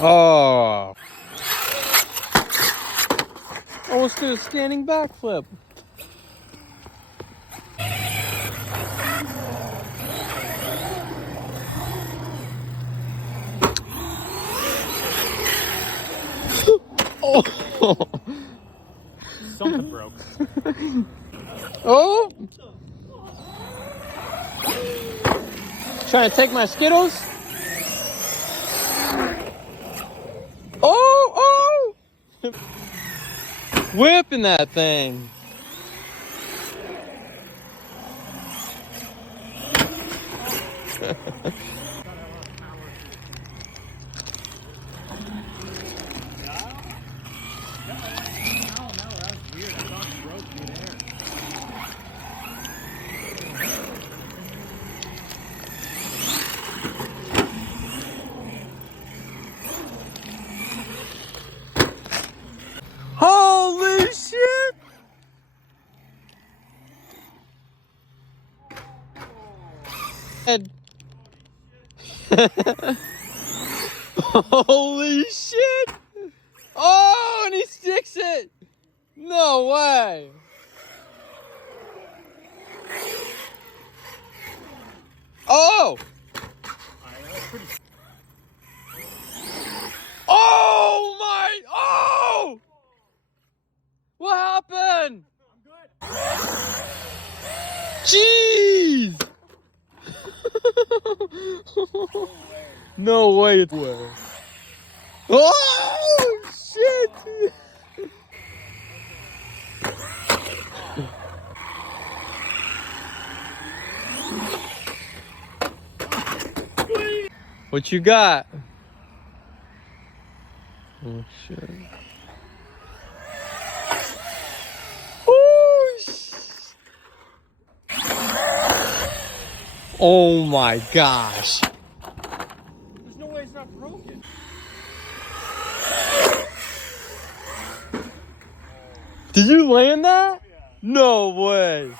Oh. Almost did a standing backflip. Oh. Something broke. Oh. Trying to take my Skittles. Oh, oh. Whipping that thing. Holy shit! Holy shit! Oh, and he sticks it! No way! Oh! Oh my! Oh! What happened? I'm good. Jeez! No way it's way. Oh shit! What you got? Oh shit. Oh shit. Oh my gosh. There's no way it's not broken. Did you land that? No way.